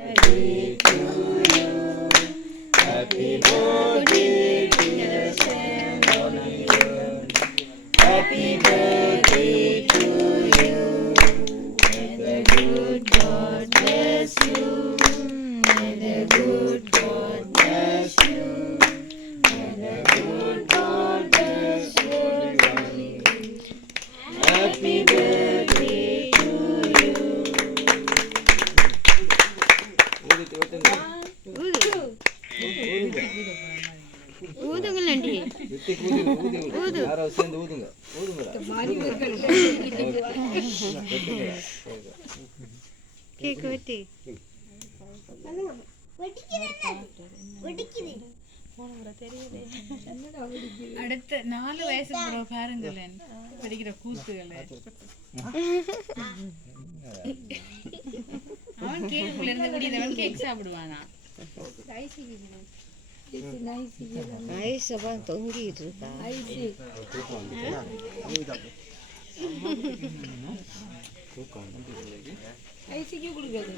birthday to you. Happy birthday, dear Shamonian. Happy birthday to you. May the good God bless you. May the good God bless you. May the good God bless you. Happy birthday to you. ஊதுங்களேண்டி ஊது யாராவது சேர்ந்து ஊதுங்க cake வெட்டி அடுத்த 4 வயசுக்கு பாருங்களேன் படிக்கிற கூத்துகளை அவன் கேக்குள்ள இருந்து விடியவன் கேக் சாப்பிடுவானா ஐசபா தொங்கிட்டு இருக்கா ஐசிக்கு கொடுக்குறது